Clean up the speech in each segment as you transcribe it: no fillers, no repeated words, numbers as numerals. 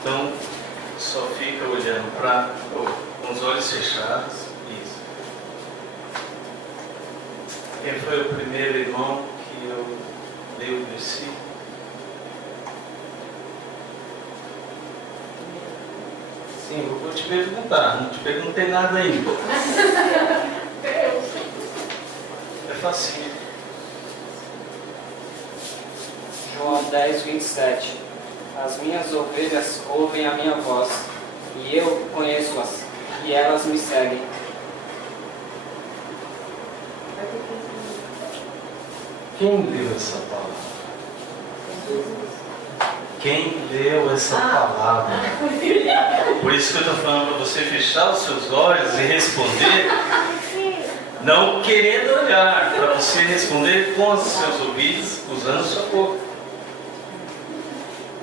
Então, só fica olhando com os olhos fechados. Isso. Quem foi o primeiro irmão que eu li o versículo? Sim, eu vou te perguntar. Não te perguntei nada ainda. É fácil. João 10, 27. As minhas ovelhas ouvem a minha voz, e eu conheço-as, e elas me seguem. Quem leu essa palavra? Quem leu essa palavra? Por isso que eu estou falando para você fechar os seus olhos e responder, não querendo olhar, para você responder com os seus ouvidos, usando sua boca.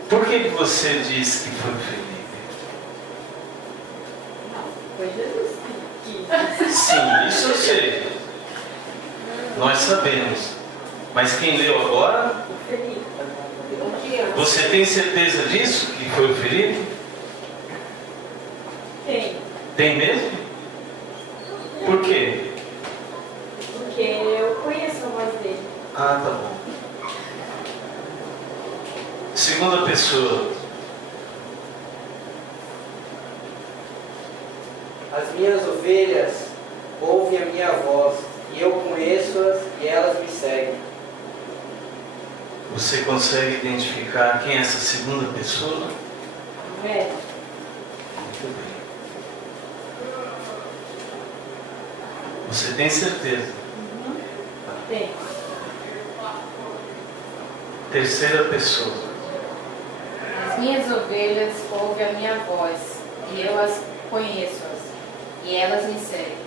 Por que você disse que foi o Felipe? Foi Jesus que quis. Sim, isso eu sei. Nós sabemos. Mas quem leu agora? O Felipe. Você tem certeza disso? Que foi o Felipe? Tem. Tem mesmo? Por quê? Porque eu conheço a voz dele. Ah, tá bom. Segunda pessoa. As minhas ovelhas ouvem a minha voz, e eu conheço-as, e elas me seguem. Você consegue identificar quem é essa segunda pessoa? É. Muito bem. Você tem certeza? Tem. Terceira pessoa. As minhas ovelhas ouvem a minha voz, e eu as conheço-as, e elas me seguem.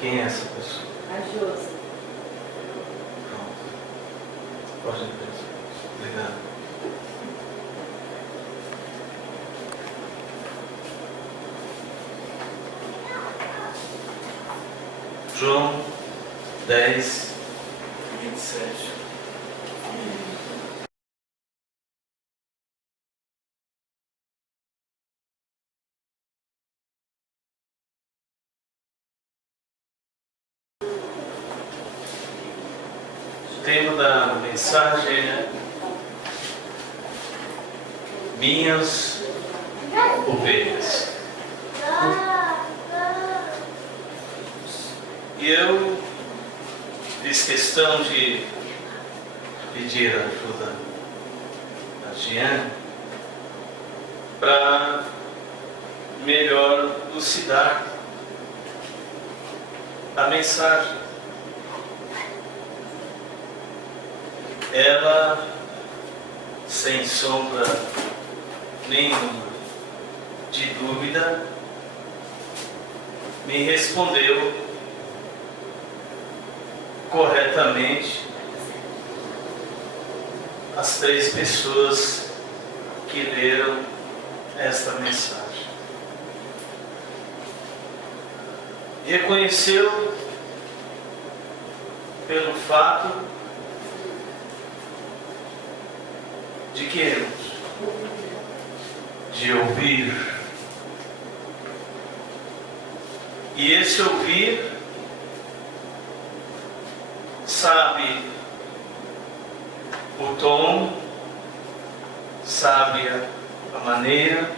Quem é essa pessoa? A Josi. Pronto. Pode entrar. Obrigado. João 10, 27. O tema da mensagem é Minhas Ovelhas. E eu fiz questão de pedir a ajuda da Jeane para melhor elucidar a mensagem. Ela, sem sombra nenhuma de dúvida, me respondeu corretamente as três pessoas que leram esta mensagem. Reconheceu pelo fato de que de ouvir, e esse ouvir sabe o tom, sabe a maneira,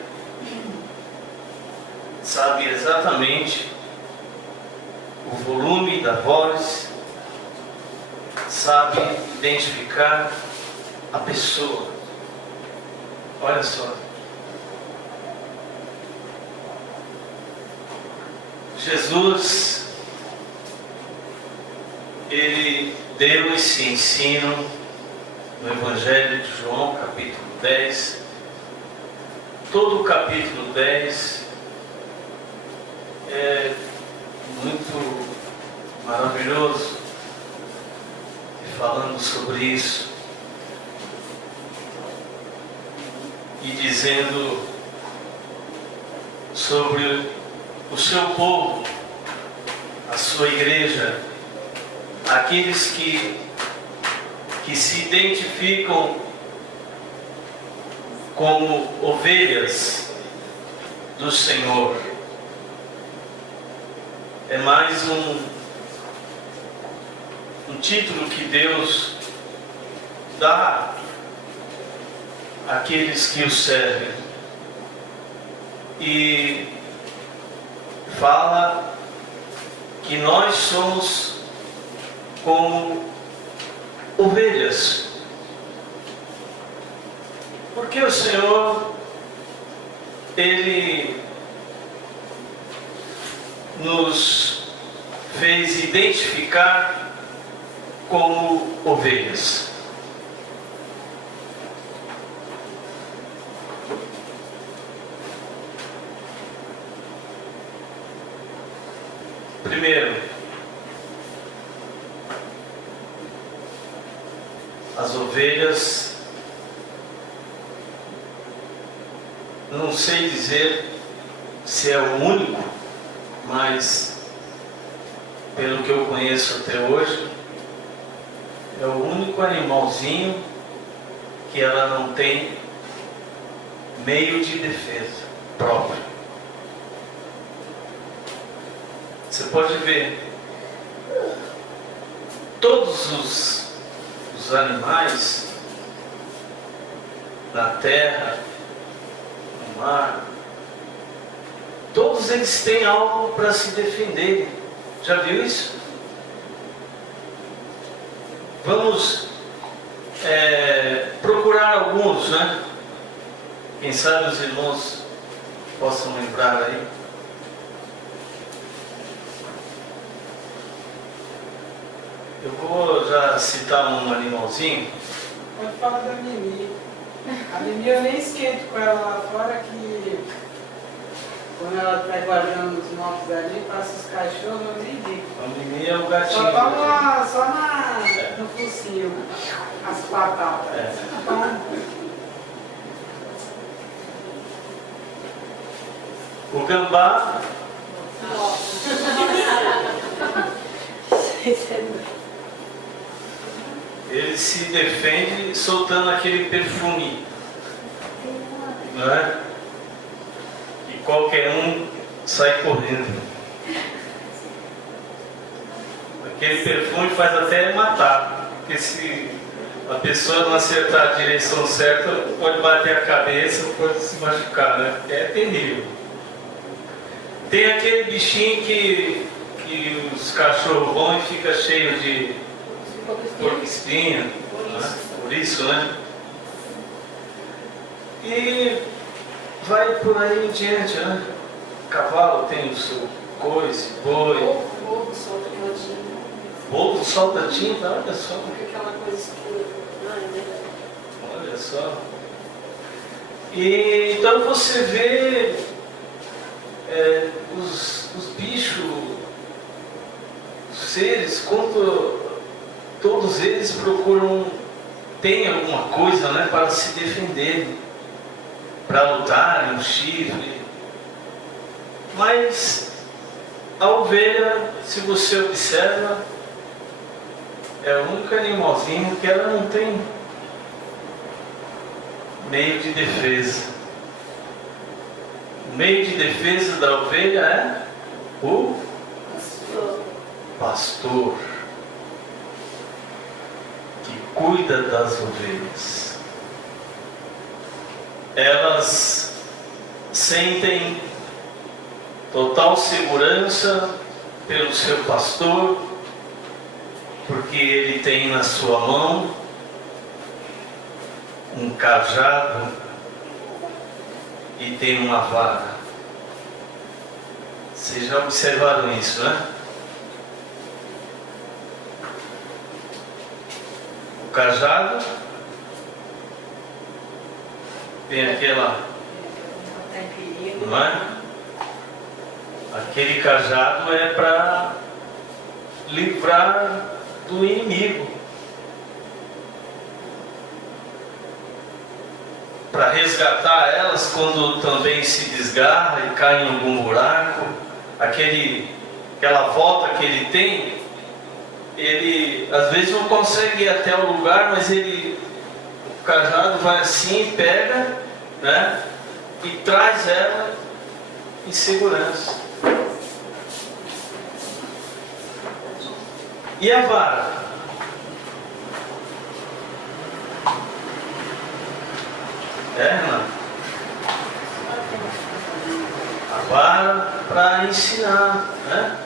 sabe exatamente o volume da voz, sabe identificar a pessoa. Olha só. Jesus, ele deu esse ensino no Evangelho de João, capítulo 10. Todo o capítulo 10 é muito maravilhoso, falando sobre isso. E dizendo sobre o seu povo, a sua igreja, aqueles que se identificam como ovelhas do Senhor. É mais um título que Deus dá àqueles que o servem. E fala que nós somos como ovelhas. Porque o Senhor, Ele nos fez identificar como ovelhas. Primeiro, as ovelhas, não sei dizer se é o único, mas pelo que eu conheço até hoje, é o único animalzinho que ela não tem meio de defesa próprio. Você pode ver, todos os animais na terra, no mar, todos eles têm algo para se defender. Já viu isso? Vamos procurar alguns, né? Quem sabe os irmãos possam lembrar aí. Eu vou já citar um animalzinho. Pode falar da Mimi. A Mimi eu nem esquento com ela lá fora, que quando ela está guardando os móveis ali, passa os cachorros, eu nem digo. A Mimi é o gatinho. Só toma só no focinho, as batatas. É. Então, O gambá, ele se defende soltando aquele perfume, não é? E qualquer um sai correndo. Aquele perfume faz até matar, porque se a pessoa não acertar a direção certa, pode bater a cabeça, pode se machucar, né? É terrível. Tem aquele bichinho que os cachorros vão e fica cheio de porco-espinho, né? Por isso, né? E vai por aí em diante, né? Cavalo tem o seu coice, boi. Ovo solta aquela tinta. Ovo solta tinta, olha só. Fica aquela coisa escura. Ai, né? Olha só. E então você vê os bichos, os seres, quanto todos eles procuram, tem alguma coisa, né, para se defender, para lutar, um chifre. Mas a ovelha, se você observa, é o único animalzinho que ela não tem meio de defesa. O meio de defesa da ovelha é o pastor, que cuida das ovelhas. Elas sentem total segurança pelo seu pastor, porque ele tem na sua mão um cajado e tem uma vara. Vocês já observaram isso, né? O cajado tem aquela, não é? Aquele cajado é para livrar do inimigo, para resgatar elas quando também se desgarra e cai em algum buraco. Aquela volta que ele tem, ele às vezes não consegue ir até o lugar, mas o cajado vai assim, pega né? E traz ela em segurança. E a vara? Renan? A vara para ensinar, né?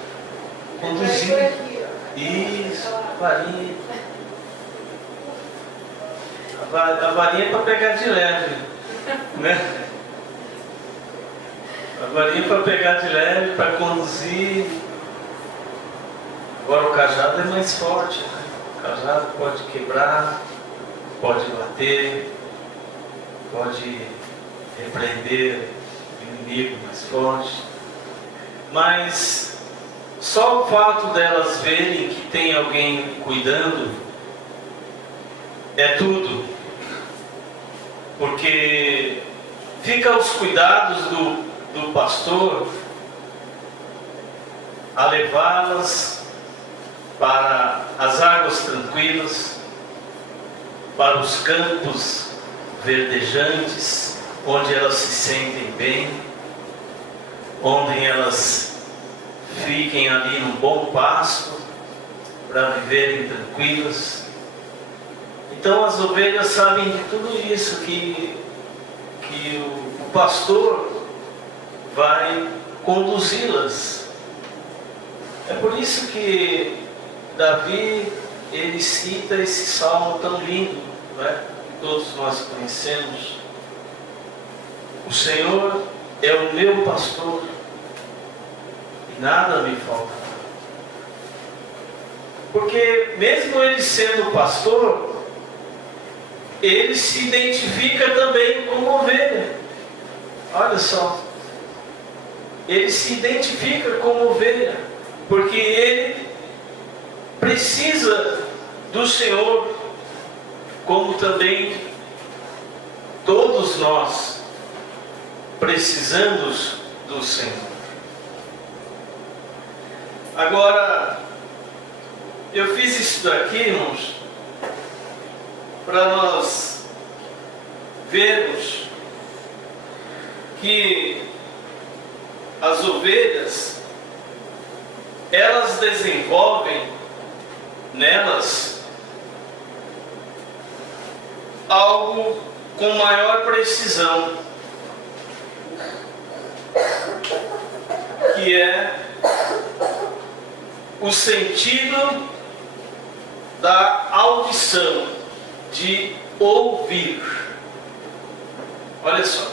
Conduzir. Isso, varinha. A varinha é para pegar de leve, né? A varinha é para pegar de leve, para conduzir. Agora o cajado é mais forte, né? O cajado pode quebrar, pode bater, pode repreender o inimigo mais forte. Mas só o fato delas verem que tem alguém cuidando é tudo. Porque fica aos cuidados do pastor a levá-las para as águas tranquilas, para os campos verdejantes, onde elas se sentem bem, onde elas fiquem ali num bom pasto, para viverem tranquilas. Então as ovelhas sabem de tudo isso, que o pastor vai conduzi-las. É por isso que Davi, ele cita esse salmo tão lindo, né? Que todos nós conhecemos. O Senhor é o meu pastor e nada me faltará. Porque mesmo ele sendo pastor, ele se identifica também como ovelha. Olha só, ele se identifica como ovelha, porque ele precisa do Senhor, como também todos nós precisamos do Senhor. Agora, eu fiz isso daqui, irmãos, para nós vermos que as ovelhas, elas desenvolvem nelas algo com maior precisão, que é o sentido da audição, de ouvir. Olha só,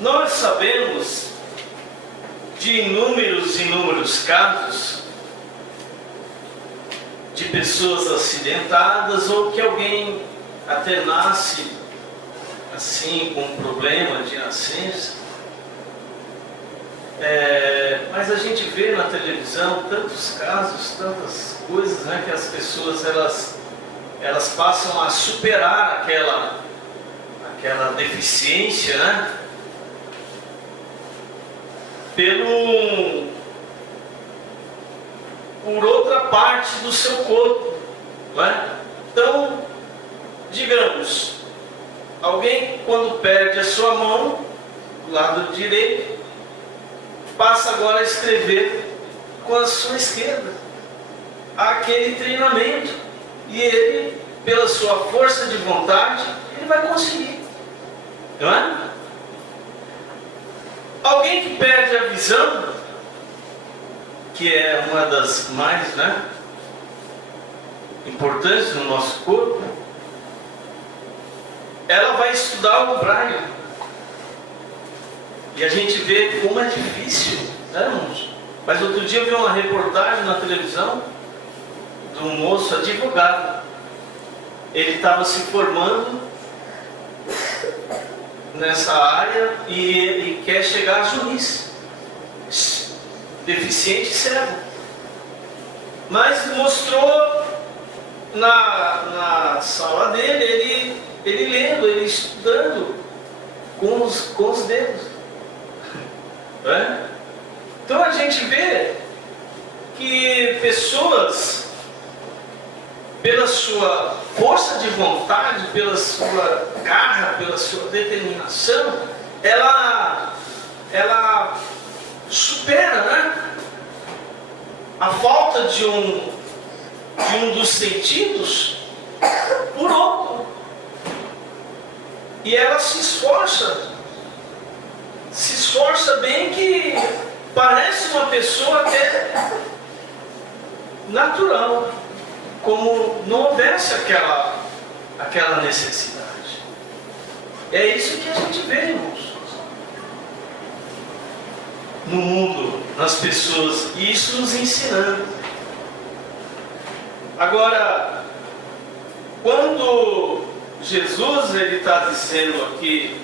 nós sabemos de inúmeros casos de pessoas acidentadas, ou que alguém até nasce assim com um problema de nascença. Mas a gente vê na televisão tantos casos, tantas coisas, né, que as pessoas elas passam a superar aquela deficiência, né, por outra parte do seu corpo, não é? Então, digamos, alguém quando perde a sua mão, do lado direito, passa agora a escrever com a sua esquerda. Há aquele treinamento, e ele, pela sua força de vontade, ele vai conseguir, não é? Alguém que perde a visão, que é uma das mais, né, importantes no nosso corpo, ela vai estudar o braille. E a gente vê como é difícil, né, irmãos? Mas outro dia eu vi uma reportagem na televisão de um moço advogado. Ele estava se formando nessa área e ele quer chegar a juiz. Deficiente cego. Mas mostrou na sala dele, ele lendo, ele estudando com os dedos. É? Então a gente vê que pessoas, pela sua força de vontade, pela sua garra, pela sua determinação, ela supera, né, a falta de um dos sentidos por outro. E ela se esforça bem, que parece uma pessoa até natural, como não houvesse aquela necessidade. É isso que a gente vê, irmãos, no mundo, nas pessoas, e isso nos ensinando. Agora, quando Jesus está dizendo aqui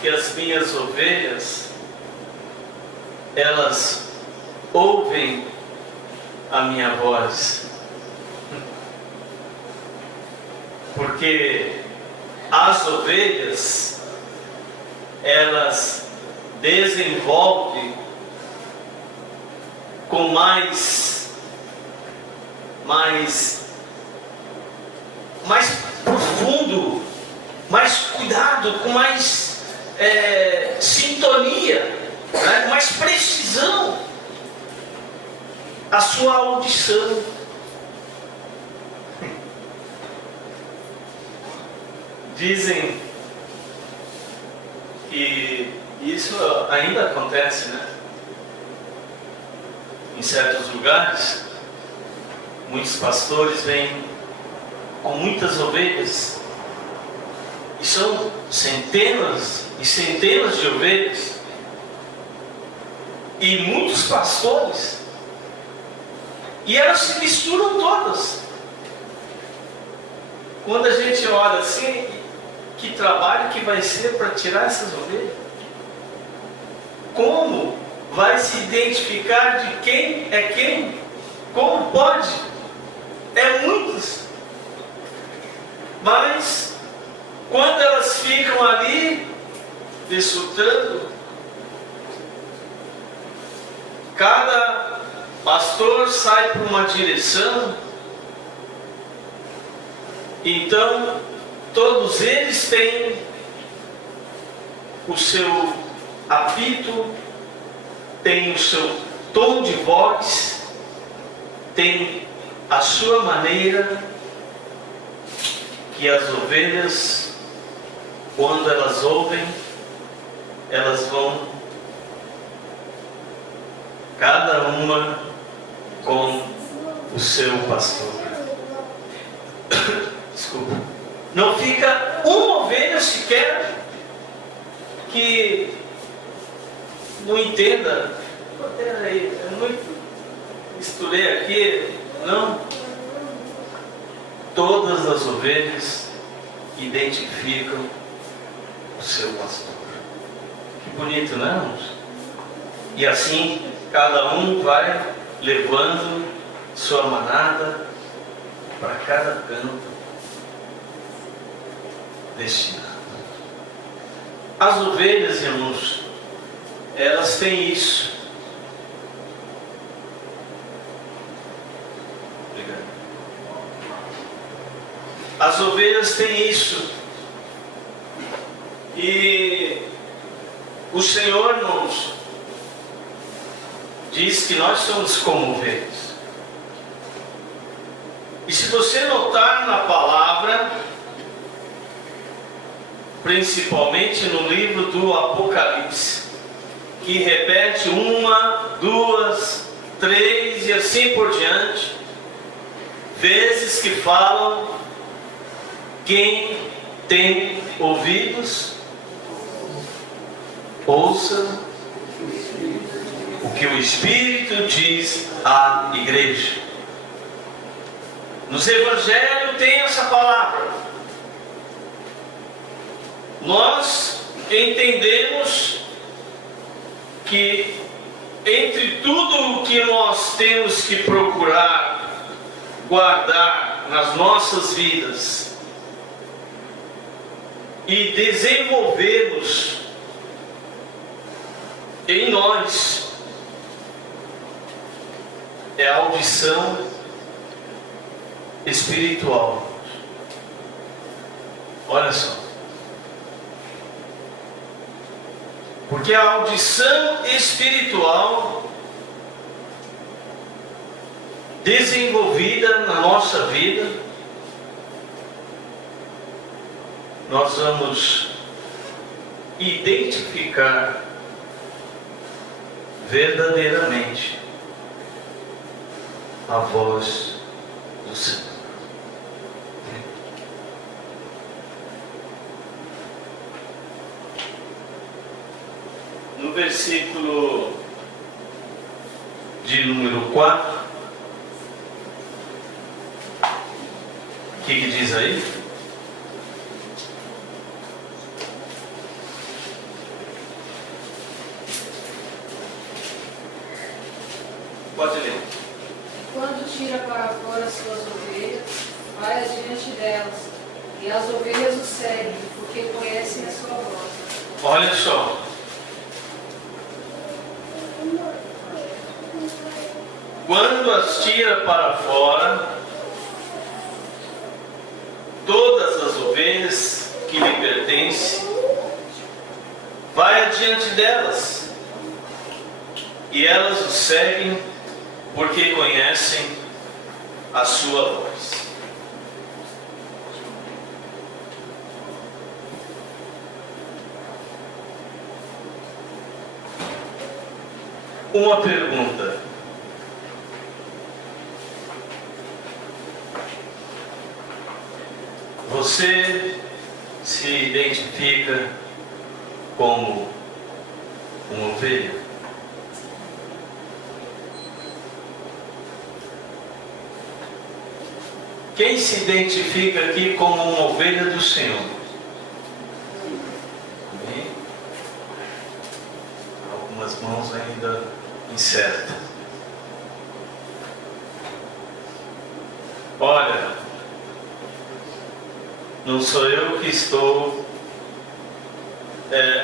que as minhas ovelhas, elas ouvem a minha voz, porque as ovelhas, elas desenvolvem com mais profundo, mais cuidado, com mais sintonia, né? Com mais precisão, a sua audição. Dizem que isso ainda acontece, né? Em certos lugares, muitos pastores vêm com muitas ovelhas, e são centenas e centenas de ovelhas, e muitos pastores, e elas se misturam todas. Quando a gente olha assim, que trabalho que vai ser para tirar essas ovelhas? Como vai se identificar de quem é quem? Como pode? É muitos. Mas quando elas ficam ali desfrutando, cada pastor sai para uma direção, então todos eles têm o seu apito, têm o seu tom de voz, têm a sua maneira, que as ovelhas, quando elas ouvem, elas vão, cada uma com o seu pastor. Desculpa. Não fica uma ovelha sequer que não entenda. Peraí, eu muito misturei aqui. Não. Todas as ovelhas identificam o seu pastor. Que bonito, não é, irmãos? E assim, cada um vai levando sua manada para cada canto destinado. As ovelhas, irmãos, elas têm isso. Obrigado. As ovelhas têm isso. E o Senhor nos diz que nós somos como ovelhas. E se você notar na palavra, principalmente no livro do Apocalipse, que repete 1, 2, 3 e assim por diante, vezes que falam: quem tem ouvidos, ouça o que o Espírito diz à igreja. Nos Evangelhos tem essa palavra. Nós entendemos que entre tudo o que nós temos que procurar guardar nas nossas vidas e desenvolvermos em nós, é a audição espiritual. Olha só. Porque a audição espiritual desenvolvida na nossa vida, nós vamos identificar verdadeiramente a voz do Senhor. No versículo de número 4, o que diz aí? Pode ler. Quando tira para fora as suas ovelhas, vai adiante delas, e as ovelhas o seguem, porque conhecem a sua voz. Olha só. Quando as tira para fora, todas as ovelhas que lhe pertencem, vai adiante delas, e elas o seguem, porque conhecem a sua voz. Uma pergunta. Você se identifica como uma ovelha? Quem se identifica aqui como uma ovelha do Senhor? Amém? Algumas mãos ainda incertas. Olha, não sou eu que estou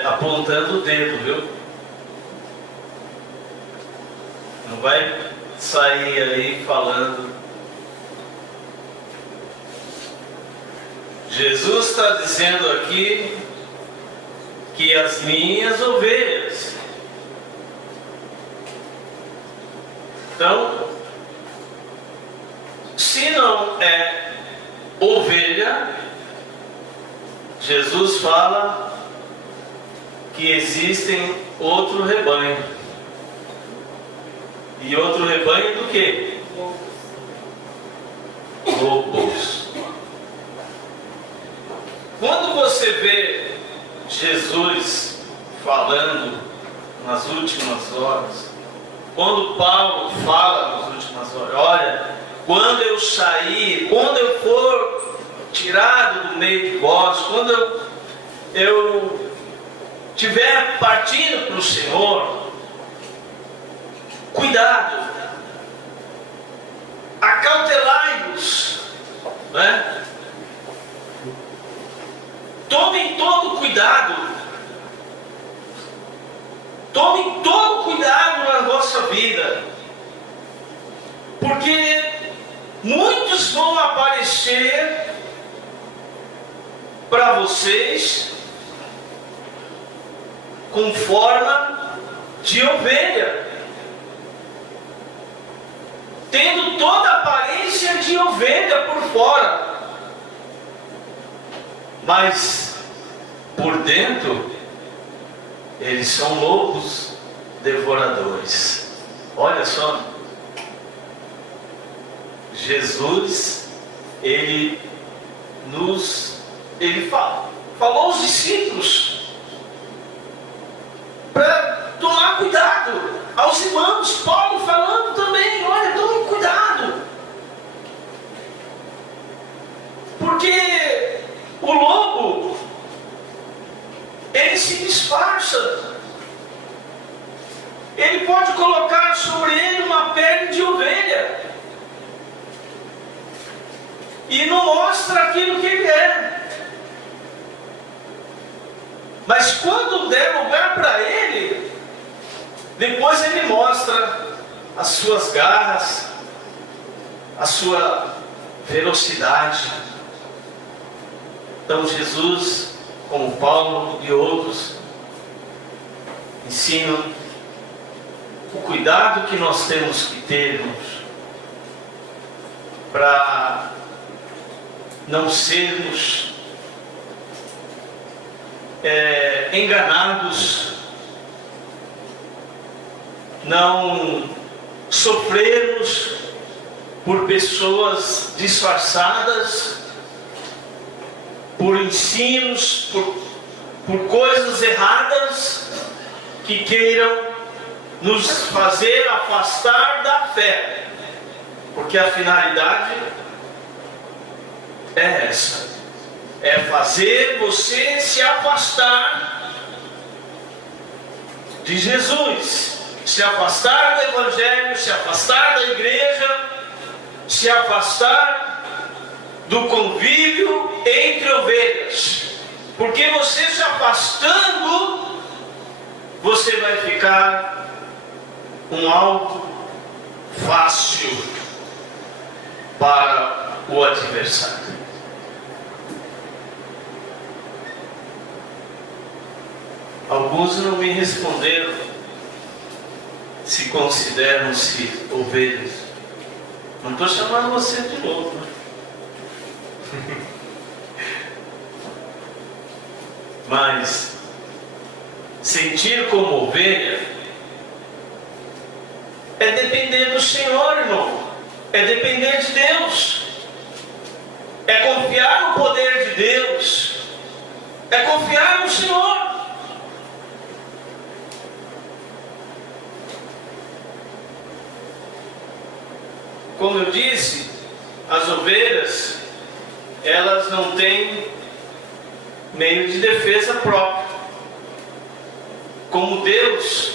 apontando o dedo, viu? Não vai sair aí falando. Jesus está dizendo aqui que as minhas ovelhas. Então, se não é ovelha, Jesus fala que existem outro rebanho. E outro rebanho do quê? Lobos. Quando você vê Jesus falando nas últimas horas, quando Paulo fala nas últimas horas, olha, quando eu sair, quando eu for tirado do meio de vós, quando eu estiver partindo para o Senhor, cuidado, acautelai-vos, né? Tomem todo cuidado. Tomem todo cuidado na vossa vida. Porque muitos vão aparecer para vocês com forma de ovelha, tendo toda a aparência de ovelha por fora, mas por dentro eles são lobos devoradores. Olha só, Jesus, ele falou aos discípulos para tomar cuidado, aos irmãos, Paulo falando também, olha, tome cuidado, porque o lobo, ele se disfarça, ele pode colocar sobre ele uma pele de ovelha e não mostra aquilo que ele é. Mas quando der lugar para ele, depois ele mostra as suas garras, a sua velocidade. Então Jesus, como Paulo e outros, ensinam o cuidado que nós temos que ter, irmãos, para não sermos enganados, não sofrermos por pessoas disfarçadas, por ensinos, por coisas erradas que queiram nos fazer afastar da fé, porque a finalidade é essa, é fazer você se afastar de Jesus, se afastar do Evangelho, se afastar da igreja, se afastar do convívio entre ovelhas, porque você se afastando, você vai ficar um alvo fácil para o adversário. Alguns não me responderam se consideram-se ovelhas. Não estou chamando você de novo, né? Mas sentir como ovelha é depender do Senhor, irmão. É depender de Deus. É confiar no poder de Deus. É confiar no Senhor. Como eu disse, as ovelhas, elas não têm meio de defesa próprio. Como Deus,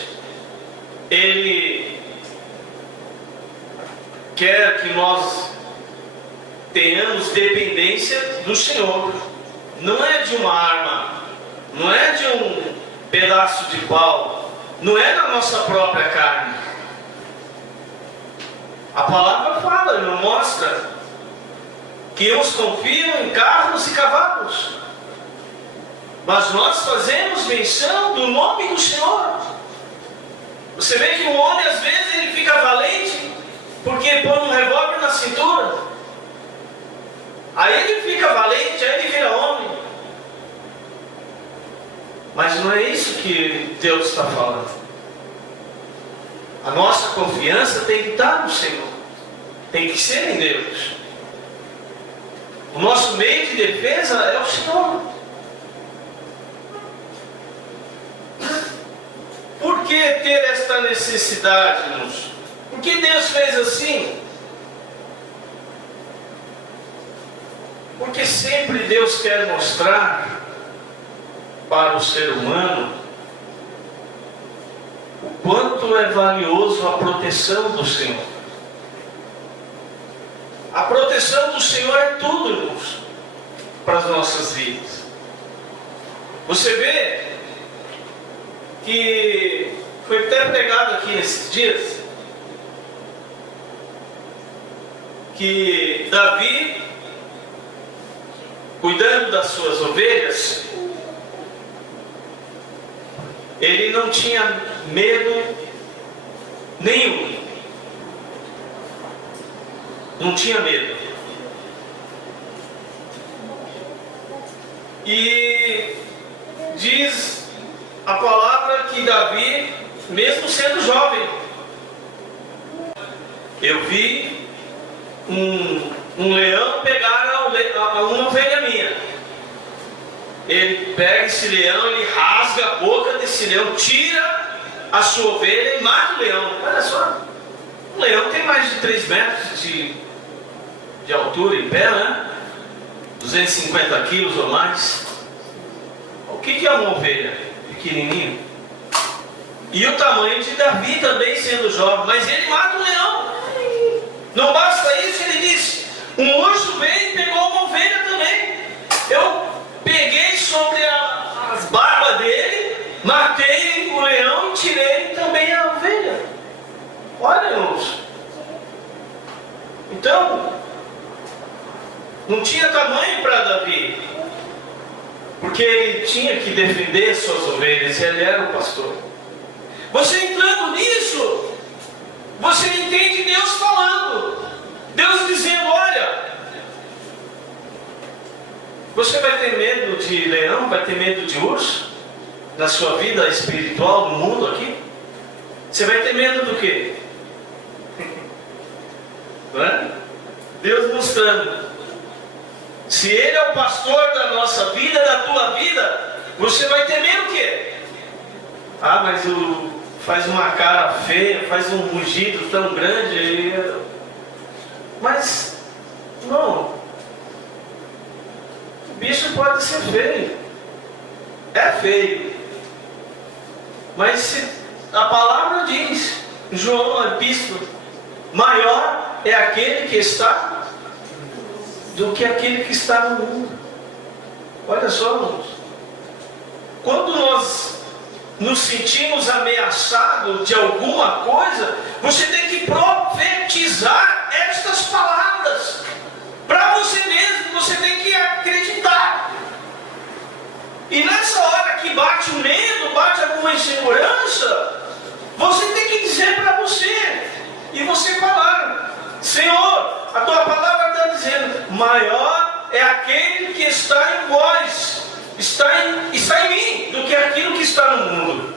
Ele quer que nós tenhamos dependência do Senhor. Não é de uma arma, não é de um pedaço de pau, não é da nossa própria carne. A palavra fala, não mostra que uns confiam em carros e cavalos, mas nós fazemos menção do nome do Senhor. Você vê que um homem às vezes ele fica valente porque põe um revólver na cintura, aí ele fica valente, aí ele vira homem. Mas não é isso que Deus está falando. A nossa confiança tem que estar no Senhor, tem que ser em Deus. O nosso meio de defesa é o Senhor. Por que ter esta necessidade, irmãos? Por que Deus fez assim? Porque sempre Deus quer mostrar para o ser humano o quanto é valioso a proteção do Senhor. A proteção do Senhor é tudo, irmãos, para as nossas vidas. Você vê que foi até pregado aqui nesses dias que Davi, cuidando das suas ovelhas, ele não tinha medo nenhum. Não tinha medo. E diz a palavra que Davi, mesmo sendo jovem, eu vi um leão pegar uma ovelha minha. Ele pega esse leão, ele rasga a boca desse leão, tira a sua ovelha e mata o leão. Olha só, um leão tem mais de 3 metros de altura em pé, né? 250 quilos ou mais. O que é uma ovelha? Pequenininho. E o tamanho de Davi também sendo jovem, mas ele mata o leão. Não basta isso, ele disse: um urso veio e pegou uma ovelha também. Eu peguei sobre as barbas dele, matei o leão e tirei também a ovelha. Olha, irmãos. Então, não tinha tamanho para Davi. porque ele tinha que defender suas ovelhas, e ele era o pastor. Você entrando nisso, você entende Deus falando, Deus dizendo: olha, você vai ter medo de leão, vai ter medo de urso na sua vida espiritual, no mundo aqui? Você vai ter medo do quê? Não é? Deus mostrando. Se Ele é o pastor da nossa vida, da tua vida, você vai temer o quê? Ah, mas faz uma cara feia, faz um rugido tão grande. Mas, não. O bicho pode ser feio. É feio. Mas se a palavra diz, João, a epístola, maior é aquele que está do que aquele que está no mundo. Olha só, irmãos. Quando nós nos sentimos ameaçados de alguma coisa, você tem que profetizar estas palavras para você mesmo. Você tem que acreditar. E nessa hora que bate o medo, bate alguma insegurança, você tem que dizer para você, e você falar: Senhor, a tua palavra está dizendo, maior é aquele que está em vós, está em mim, do que aquilo que está no mundo.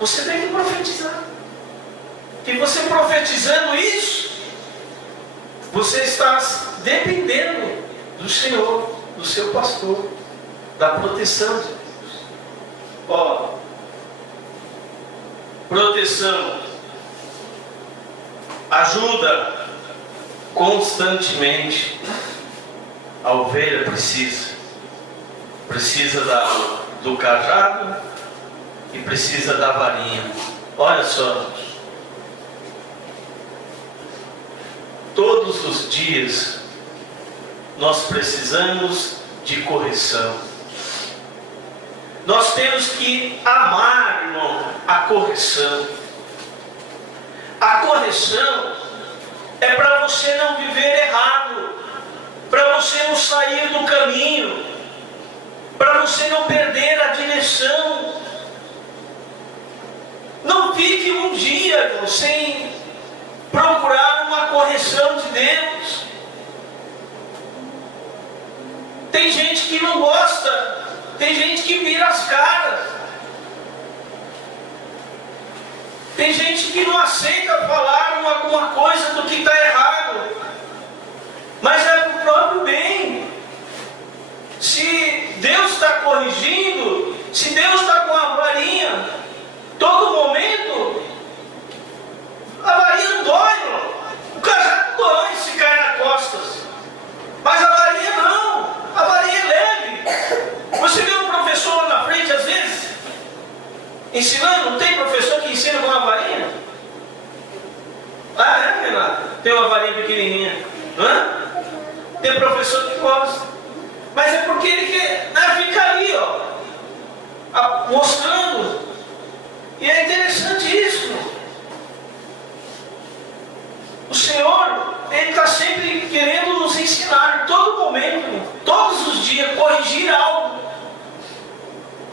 Você tem que profetizar. Que você profetizando isso, você está dependendo do Senhor, do seu pastor, da proteção de Deus. Ó, proteção, ajuda constantemente. A ovelha precisa do cajado e precisa da varinha. Olha só, todos os dias nós precisamos de correção. Nós temos que amar, irmão, a correção. A correção é para você não viver errado, para você não sair do caminho, para você não perder a direção. Não fique um dia, irmão, sem procurar uma correção de Deus. Tem gente que não gosta, tem gente que vira as caras, tem gente que não aceita falar alguma coisa do que está errado, mas é para o próprio bem. Se Deus está corrigindo, se Deus está com a varinha, todo momento, a varinha não dói, irmão. O cajado dói se cai nas costas, mas a varinha não, a varinha é leve. Você vê um professor lá na frente, às vezes, ensinando, não tem professor que ensina com uma varinha? Ah, é, Renato? Tem uma varinha pequenininha, não é? Tem professor que gosta, mas é porque ele quer ficar ali, ó, mostrando. E é interessante isso. O Senhor, Ele está sempre querendo nos ensinar, em todo momento, todos os dias, corrigir algo.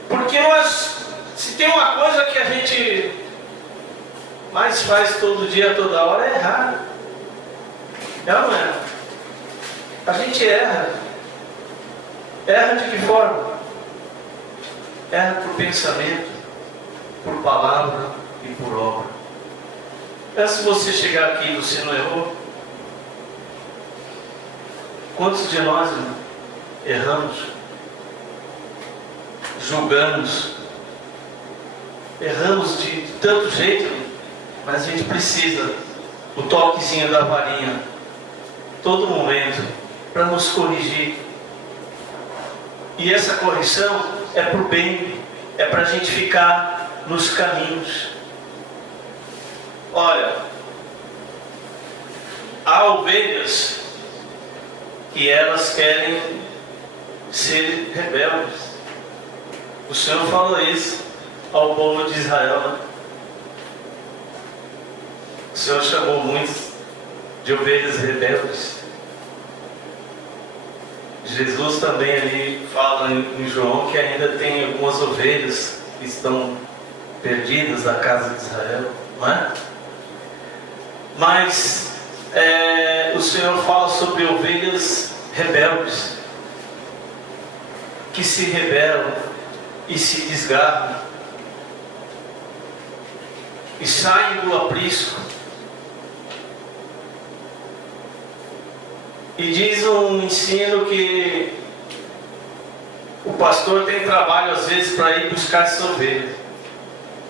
Porque se tem uma coisa que a gente mais faz todo dia, toda hora, é errar. É ou não é? A gente erra. Erra de que forma? Erra por pensamento, por palavra e por obra. Se você chegar aqui e você não errou, quantos de nós erramos, julgamos, erramos de tanto jeito, mas a gente precisa o toquezinho da varinha todo momento para nos corrigir. E essa correção é para o bem, é para a gente ficar nos caminhos. Olha, há ovelhas que elas querem ser rebeldes. O Senhor falou isso ao povo de Israel, né? O Senhor chamou muitos de ovelhas rebeldes. Jesus também ali fala em João que ainda tem algumas ovelhas que estão perdidas da casa de Israel, não é? Mas o Senhor fala sobre ovelhas rebeldes, que se rebelam e se desgarram e saem do aprisco. E diz um ensino que o pastor tem trabalho às vezes para ir buscar essa ovelha.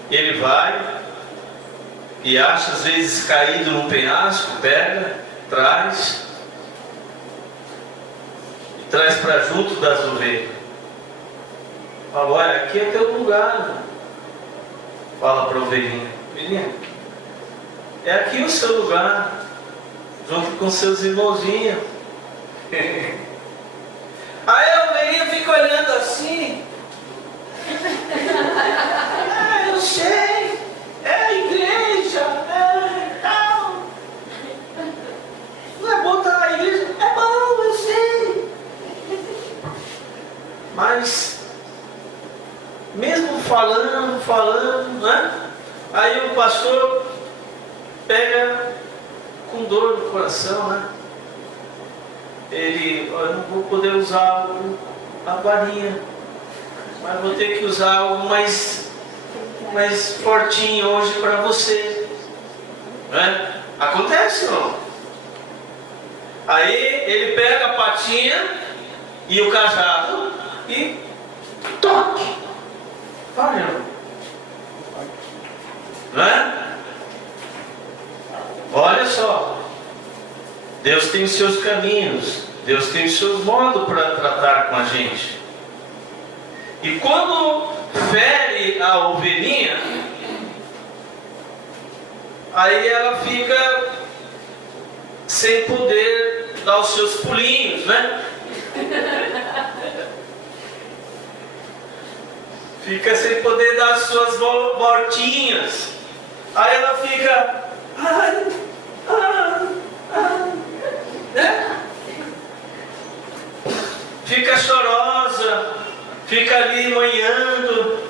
Ele vai e acha às vezes caído num penhasco, pega, traz para junto das ovelhas. Fala, olha, aqui é teu lugar. Fala para a ovelhinha, ovelhinha, é aqui o seu lugar, junto com seus irmãozinhos. Aí a ovelhinha fica olhando assim. Eu sei, é a igreja, tal. Não é bom estar na igreja? É bom, eu sei. Mas, mesmo falando, né? Aí o pastor pega com dor no coração, né? Ele, eu não vou poder usar a varinha, mas vou ter que usar algo mais fortinho hoje para você, né? Acontece, não? Aí ele pega a patinha e o cajado e toque. Olha, né? Olha só, Deus tem os seus caminhos, Deus tem os seus modos para tratar com a gente. E quando fere a ovelhinha, aí ela fica sem poder dar os seus pulinhos, né? Fica sem poder dar as suas voltinhas. Aí ela fica, né? Fica chorosa, fica ali manhando,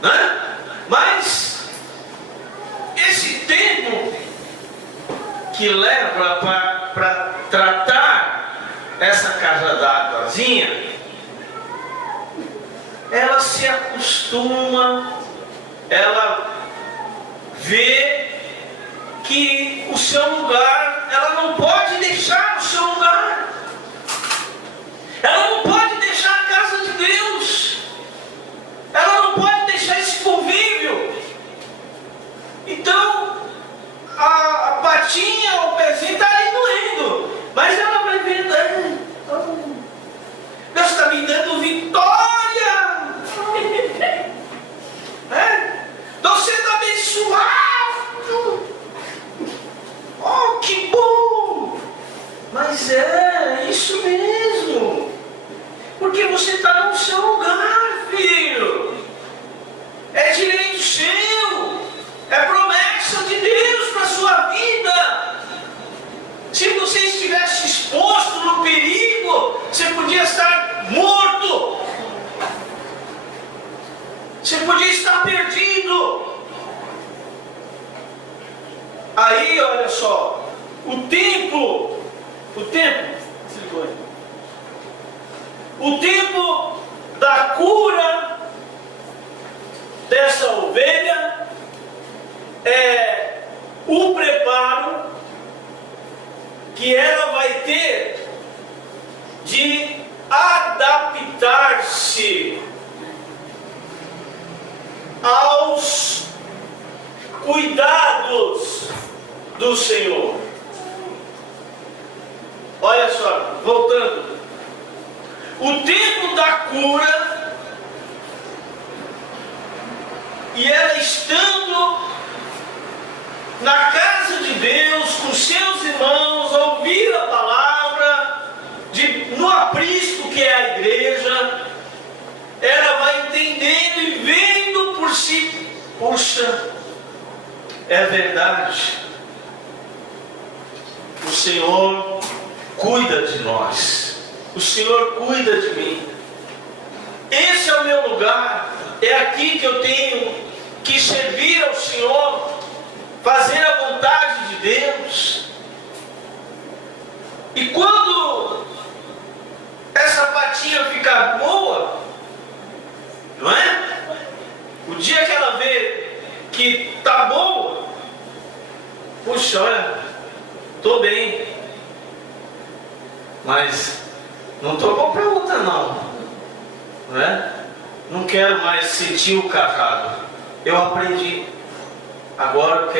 né? Mas esse tempo que leva para tratar essa caixa d'águazinha, ela se acostuma, ela vê que o seu lugar, ela não pode deixar o seu lugar, ela não pode deixar a casa de Deus, ela não pode deixar esse convívio. Então a patinha, o pezinho está ali doendo, mas ela vai vendo, Deus está me dando vitória. Estou sendo abençoado. Oh, que bom! Mas é isso mesmo, porque você está no seu lugar, filho. É direito seu, é promessa de Deus para a sua vida. Se você estivesse exposto no perigo, você podia estar morto, você podia estar perdido. Aí, olha só, o tempo da cura dessa ovelha é o preparo que ela vai ter de adaptar-se aos cuidados do Senhor. Olha só, voltando. O tempo da cura, e ela estando na casa de Deus, com seus irmãos, ouvir a palavra, no aprisco que é a igreja, ela vai entendendo e vendo por si, puxa, é verdade, o Senhor cuida de nós, o Senhor cuida de mim. Esse é o meu lugar, é aqui que eu tenho que servir ao Senhor, fazer a vontade de Deus. E quando essa patinha ficar boa, não é? O dia que ela vê que está boa, puxa, olha, estou bem, mas não estou bom para outra não é? Não quero mais sentir o cajado. Eu aprendi. Agora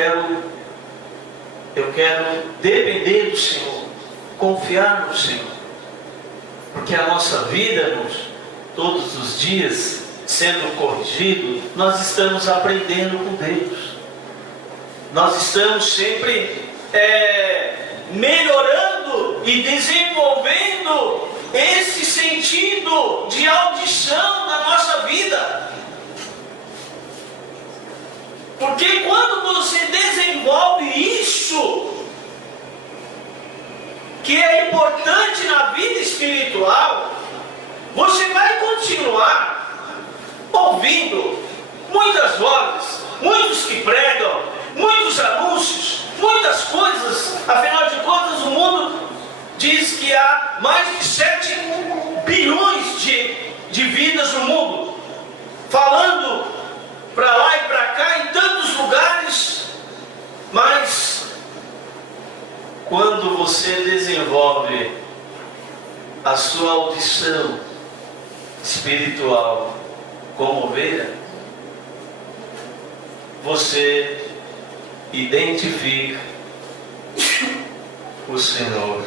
eu quero depender do Senhor, confiar no Senhor, porque a nossa vida, todos os dias, sendo corrigido, nós estamos aprendendo com Deus. Nós estamos sempre melhorando e desenvolvendo esse sentido de audição na nossa vida. Porque quando você desenvolve isso, que é importante na vida espiritual, você vai continuar ouvindo muitas vozes, muitos que pregam, muitos anúncios, muitas coisas. Afinal de contas, o mundo diz que há mais de 7 bilhões de vidas no mundo, falando para lá e para cá em tantos lugares. Mas quando você desenvolve a sua audição espiritual como ovelha, você identifica o Senhor.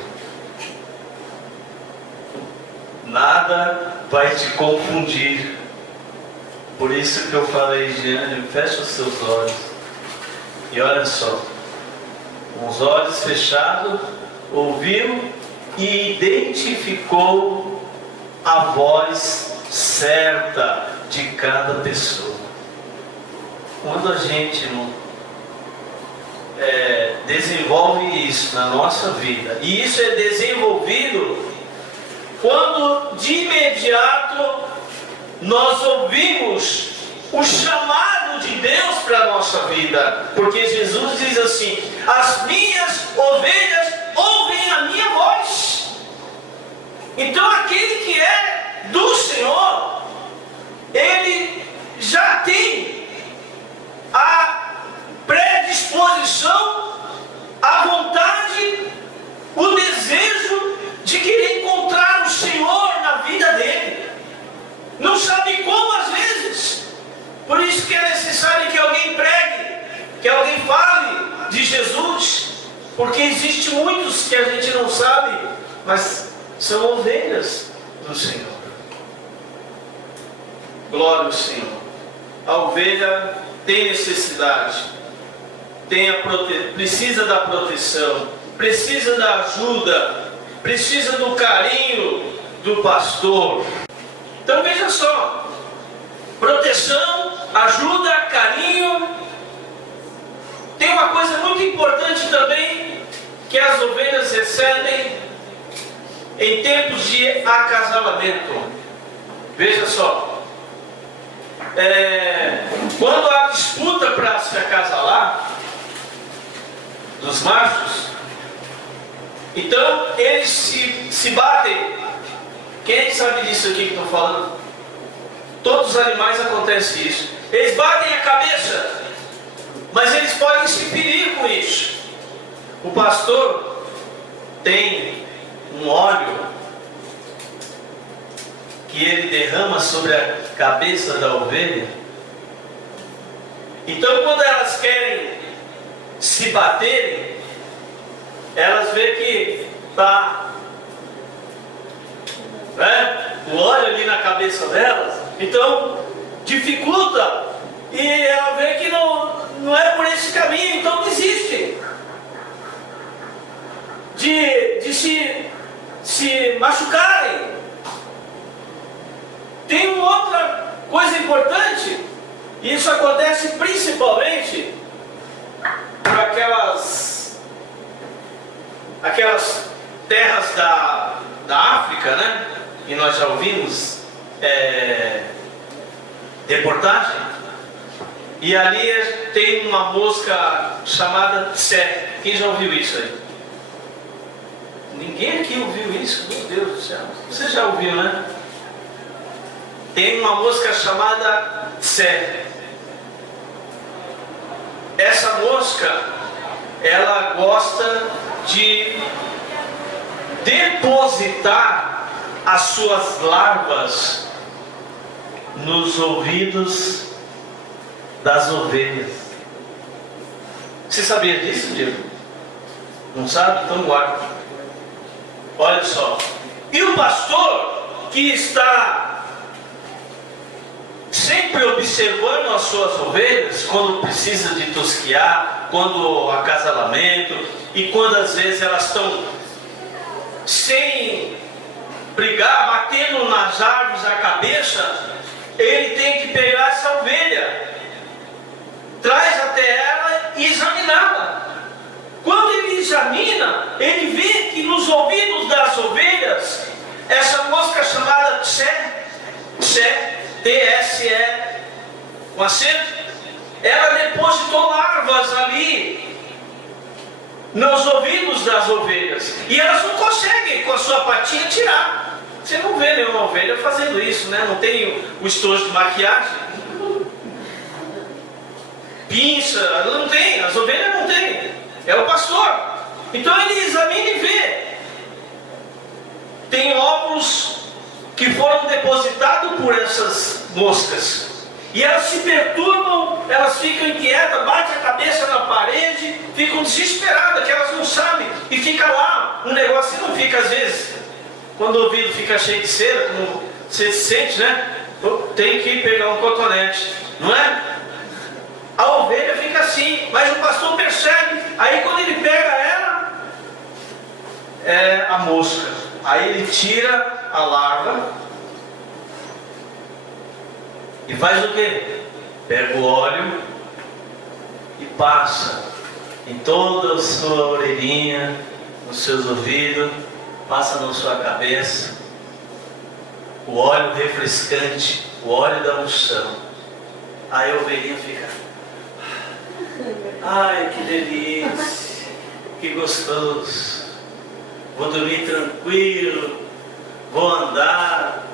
Nada vai te confundir. Por isso que eu falei, Jeane, fecha os seus olhos e olha só, com os olhos fechados, ouviu e identificou a voz certa de cada pessoa. Quando a gente desenvolve isso na nossa vida, e isso é desenvolvido quando de imediato nós ouvimos o chamado de Deus para a nossa vida, porque Jesus diz assim: as minhas ovelhas ouvem a minha voz. Então aquele que é do Senhor, ele já tem a predisposição, a vontade, o desejo de querer encontrar o Senhor na vida dele. Não sabe como às vezes. Por isso que é necessário que alguém pregue, que alguém fale de Jesus, porque existe muitos que a gente não sabe, mas são ovelhas do Senhor. Glória ao Senhor. A ovelha tem necessidade, precisa da proteção, precisa da ajuda, precisa do carinho do pastor. Então veja só, proteção, ajuda, carinho. Tem uma coisa muito importante também que as ovelhas recebem em tempos de acasalamento. Veja só, quando há disputa para se acasalar dos machos, então eles se batem. Quem sabe disso aqui que estou falando? Todos os animais acontece isso. Eles batem a cabeça, mas eles podem se ferir com isso. O pastor tem um óleo que ele derrama sobre a cabeça da ovelha. Então quando elas querem se baterem, elas veem que está o óleo ali na cabeça delas, então dificulta, e ela vê que não é por esse caminho, então desiste de se machucarem. Tem uma outra coisa importante, e isso acontece principalmente para aquelas terras da África, África, né? E nós já ouvimos reportagem. E ali tem uma mosca chamada tsé. Quem já ouviu isso aí? Ninguém aqui ouviu isso? Meu Deus do céu. Você já ouviu, né? Tem uma mosca chamada tsé. Essa mosca, ela gosta de depositar as suas larvas nos ouvidos das ovelhas. Você sabia disso, Diego? Não sabe? Então guarda. Olha só. E o pastor que está sempre observando as suas ovelhas, quando precisa de tosquiar, quando acasalamento, e quando às vezes elas estão sem brigar, batendo nas árvores a cabeça, ele tem que pegar essa ovelha, traz até ela e examiná-la. Quando ele examina, ele vê que nos ouvidos das ovelhas, essa mosca chamada tsé, T-S-E, com acento, ela depositou larvas ali nos ouvidos das ovelhas, e elas não conseguem com a sua patinha tirar. Você não vê nenhuma ovelha fazendo isso, né? Não tem o estojo de maquiagem, pinça, não tem, as ovelhas não tem, é o pastor. Então ele examina e vê, tem óvulos que foram depositados por essas moscas, e elas se perturbam, elas ficam inquietas, batem a cabeça na parede, ficam desesperadas, que elas não sabem, e fica lá um negócio, e não fica às vezes, quando o ouvido fica cheio de cera, como você se sente, né? Tem que pegar um cotonete, não é? A ovelha fica assim, mas o pastor percebe, aí quando ele pega ela, é a mosca, aí ele tira a larva e faz o quê? Pega o óleo e passa em toda a sua orelhinha, nos seus ouvidos, passa na sua cabeça, o óleo refrescante, o óleo da unção. Aí a ovelhinha fica, ai que delícia, que gostoso, vou dormir tranquilo, vou andar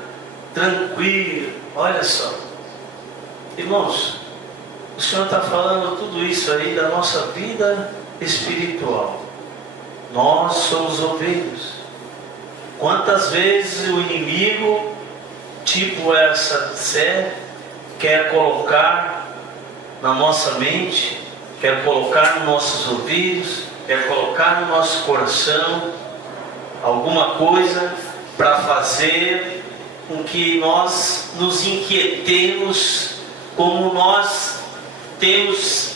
tranquilo. Olha só, irmãos, o Senhor está falando tudo isso aí da nossa vida espiritual. Nós somos ovelhas. Quantas vezes o inimigo, tipo essa Sé, quer colocar na nossa mente, quer colocar nos nossos ouvidos, quer colocar no nosso coração alguma coisa para fazer com que nós nos inquietemos, como nós temos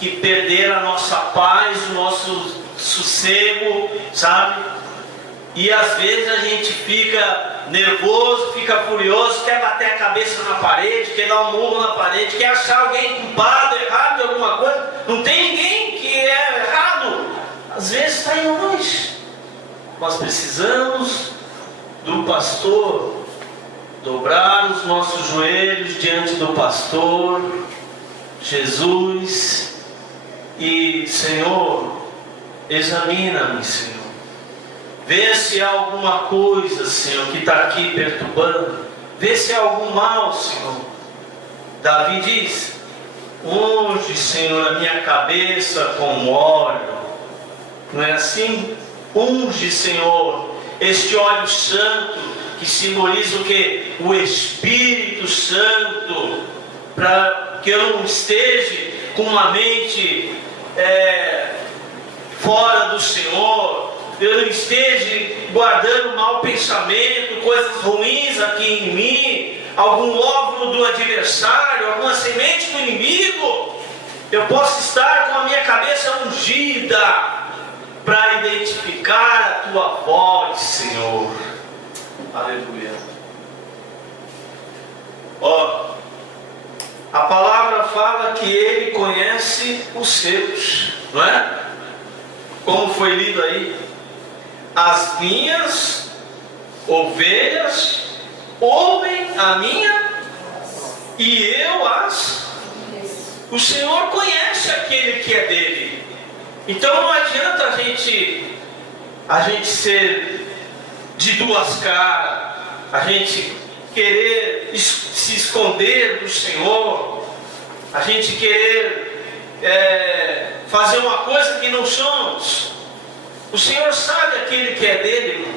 que perder a nossa paz, o nosso sossego, sabe? E às vezes a gente fica nervoso, fica furioso, quer bater a cabeça na parede, quer dar um murro na parede, quer achar alguém culpado, errado de alguma coisa. Não tem ninguém que é errado. Às vezes está em nós. Nós precisamos do pastor, dobrar os nossos joelhos diante do pastor Jesus e, Senhor, examina-me, Senhor. Vê se há alguma coisa, Senhor, que está aqui perturbando. Vê se há algum mal, Senhor. Davi diz: unge, Senhor, a minha cabeça com óleo. Não é assim? Unge, Senhor, este óleo santo, que simboliza o quê? O Espírito Santo, para que eu não esteja com uma mente fora do Senhor, eu não esteja guardando mau pensamento, coisas ruins aqui em mim, algum óvulo do adversário, alguma semente do inimigo. Eu posso estar com a minha cabeça ungida para identificar a tua voz, Senhor. Aleluia. Ó, a palavra fala que Ele conhece os seus, não é? Como foi lido aí, as minhas ovelhas ouvem a minha e eu as. O Senhor conhece aquele que é dele. Então não adianta a gente ser de duas caras, a gente querer se esconder do Senhor, a gente querer fazer uma coisa que não somos. O Senhor sabe aquele que é dele.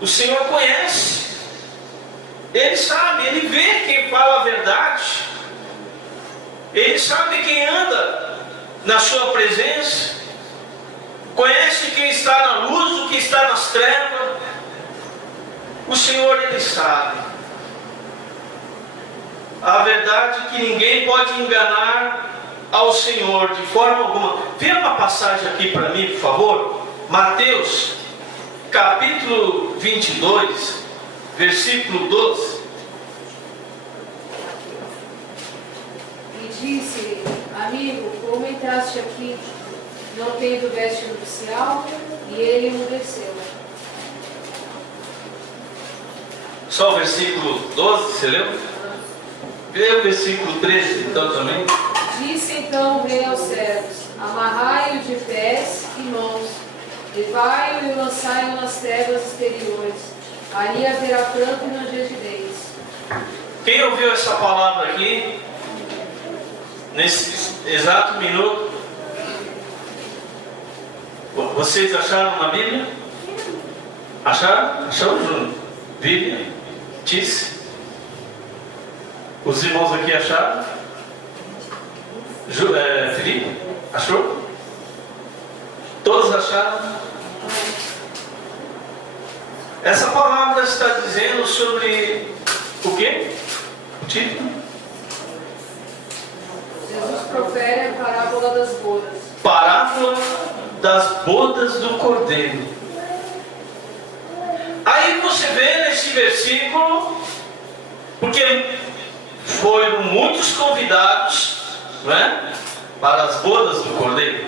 O Senhor conhece. Ele sabe, Ele vê quem fala a verdade. Ele sabe quem anda na sua presença. Conhece quem está na luz, o que está nas trevas. O Senhor, Ele sabe. A verdade é que ninguém pode enganar ao Senhor de forma alguma. Vê uma passagem aqui para mim, por favor. Mateus, capítulo 22, versículo 12. E disse-lhe: amigo, como entraste aqui, não tendo veste nupcial? E ele emudeceu. Só o versículo 12, você leu? Vê o versículo 13, então também. Disse então o rei aos servos: amarrai-o de pés e mãos, levai-o e lançai-o nas trevas exteriores. Ali haverá pranto e rangidez. Quem ouviu essa palavra aqui, nesse exato minuto? Vocês acharam na Bíblia? Acharam? Achou, Júnior? Bíblia? Disse? Os irmãos aqui acharam? Felipe? Achou? Todos acharam? Essa palavra está dizendo sobre o quê? O título? Jesus profere a parábola das bodas. Parábola das bodas do Cordeiro. Aí você vê nesse versículo, porque foram muitos convidados, não é? Para as bodas do Cordeiro.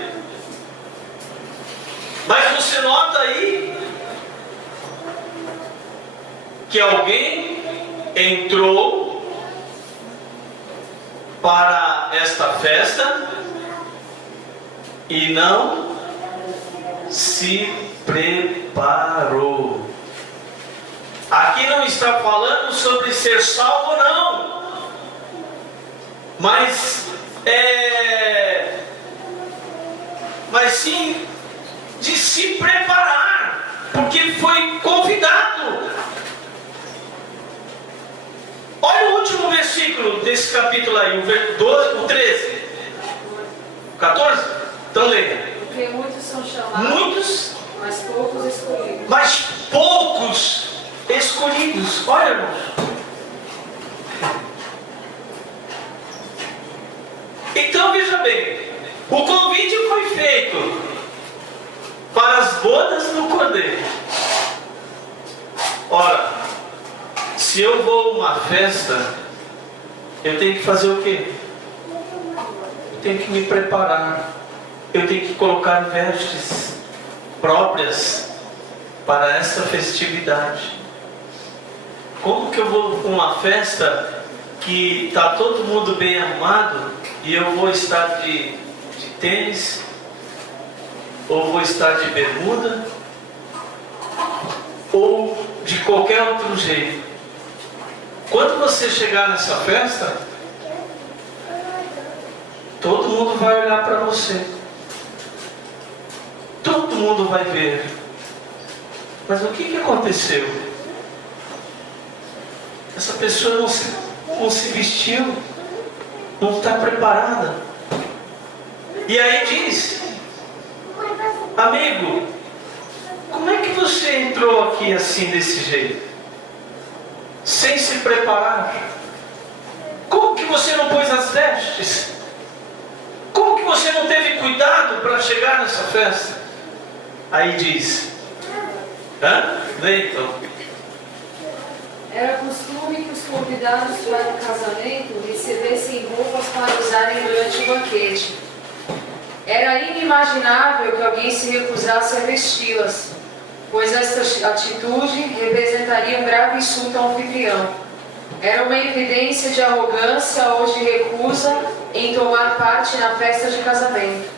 Mas você nota aí que alguém entrou para esta festa e não se preparou. Aqui não está falando sobre ser salvo, não. Mas sim de se preparar, porque foi convidado. Olha o último versículo desse capítulo aí, o 13. 14? Então leia. Porque muitos são chamados, Muitos, mas poucos escolhidos. mas poucos escolhidos. Olha, irmãos. Então veja bem, o convite foi feito para as bodas do Cordeiro. Ora, se eu vou a uma festa, eu tenho que fazer o quê? Eu tenho que me preparar. Eu tenho que colocar vestes próprias para esta festividade. Como que eu vou para uma festa que está todo mundo bem arrumado e eu vou estar de tênis, ou vou estar de bermuda, ou de qualquer outro jeito? Quando você chegar nessa festa, todo mundo vai olhar para você, todo mundo vai ver. Mas o que aconteceu? Essa pessoa não se vestiu, não está preparada. E aí diz: amigo, como é que você entrou aqui assim, desse jeito? Sem se preparar? Como que você não pôs as vestes? Como que você não teve cuidado para chegar nessa festa? Aí diz: Lê então. Era costume que os convidados para o casamento recebessem roupas para usarem durante o banquete. Era inimaginável que alguém se recusasse a vesti-las. pois esta atitude representaria um grave insulto ao anfitrião. Era uma evidência de arrogância ou de recusa em tomar parte na festa de casamento.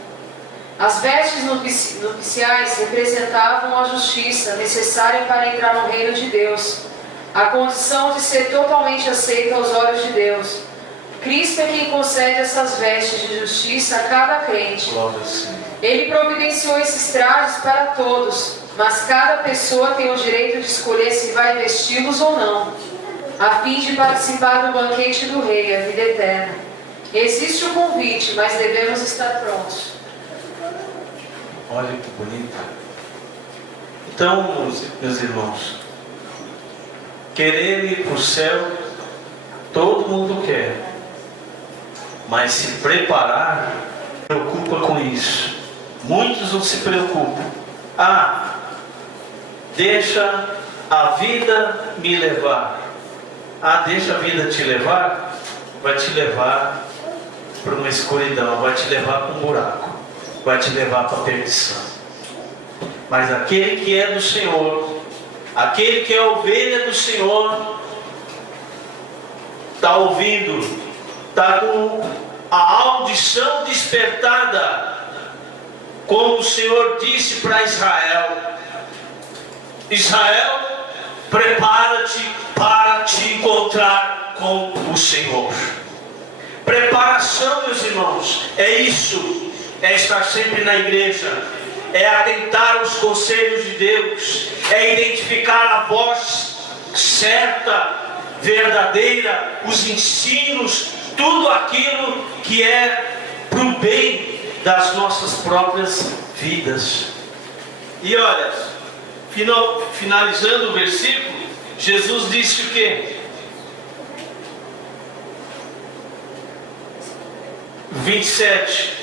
As vestes nupciais representavam a justiça necessária para entrar no reino de Deus, a condição de ser totalmente aceito aos olhos de Deus. Cristo é quem concede essas vestes de justiça a cada crente. Ele providenciou esses trajes para todos, mas cada pessoa tem o direito de escolher se vai vesti-los ou não, a fim de participar do banquete do Rei, a vida eterna. Existe o convite, mas devemos estar prontos. Olha que bonito. Então, meus irmãos, querer ir para o céu, todo mundo quer. Mas se preparar, preocupa com isso. Muitos não se preocupam. Deixa a vida me levar. Deixa a vida te levar, vai te levar para uma escuridão, vai te levar para um buraco, vai te levar para a perdição. Mas aquele que é do Senhor, aquele que é ovelha do Senhor, está ouvindo, está com a audição despertada, como o Senhor disse para Israel: Israel, prepara-te para te encontrar com o Senhor. Preparação, meus irmãos, é isso, é estar sempre na igreja, é atentar aos conselhos de Deus, é identificar a voz certa, verdadeira, os ensinos, tudo aquilo que é para o bem das nossas próprias vidas. E olha, finalizando o versículo, Jesus disse o quê? 27.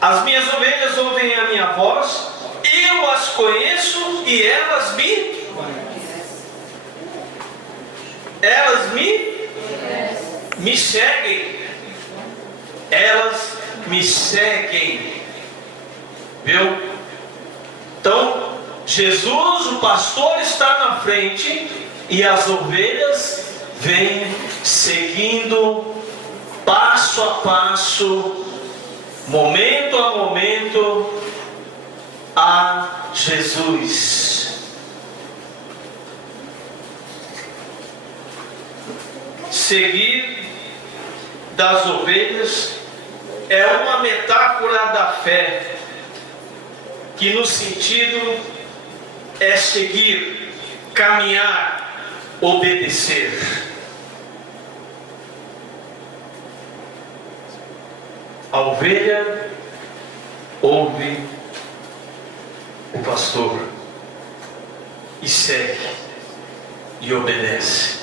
As minhas ovelhas ouvem a minha voz, eu as conheço e elas me seguem. Elas me seguem. Viu? Então, Jesus, o pastor, está na frente e as ovelhas vêm seguindo passo a passo, momento a momento, a Jesus. Seguir das ovelhas é uma metáfora da fé, que no sentido é seguir, caminhar, obedecer. A ovelha ouve o pastor e segue e obedece.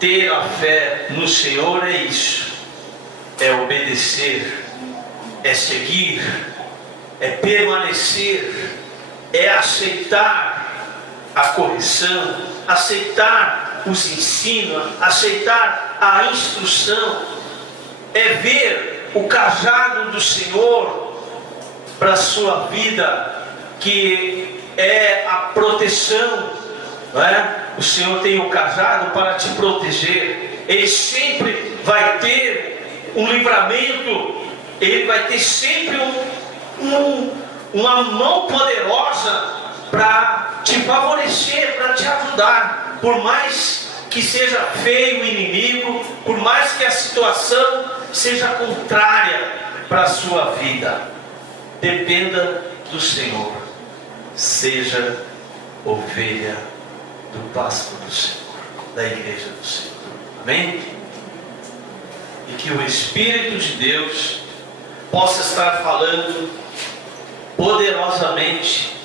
Ter a fé no Senhor é isso, é obedecer, é seguir, é permanecer, é aceitar a correção, aceitar os ensinos, aceitar a instrução, é ver o cajado do Senhor para a sua vida, que é a proteção, não é? O Senhor tem o cajado para te proteger, Ele sempre vai ter um livramento, Ele vai ter sempre uma mão poderosa para te favorecer, para te ajudar, por mais que seja feio o inimigo, por mais que a situação seja contrária para a sua vida. Dependa do Senhor, seja ovelha do pasto do Senhor, da igreja do Senhor. Amém? E que o Espírito de Deus possa estar falando poderosamente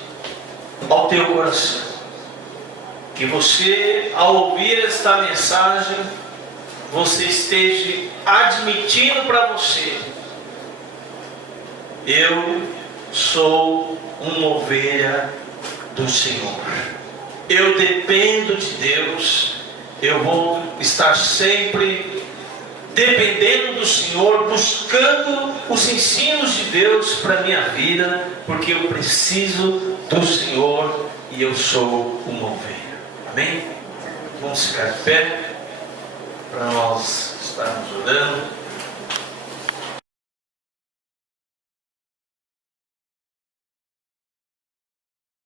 ao teu coração. Que você, ao ouvir esta mensagem, você esteja admitindo para você: eu sou uma ovelha do Senhor, eu dependo de Deus, eu vou estar sempre dependendo do Senhor, buscando os ensinos de Deus para a minha vida, porque eu preciso do Senhor e eu sou uma ovelha. Amém? Vamos ficar de pé para nós estarmos orando.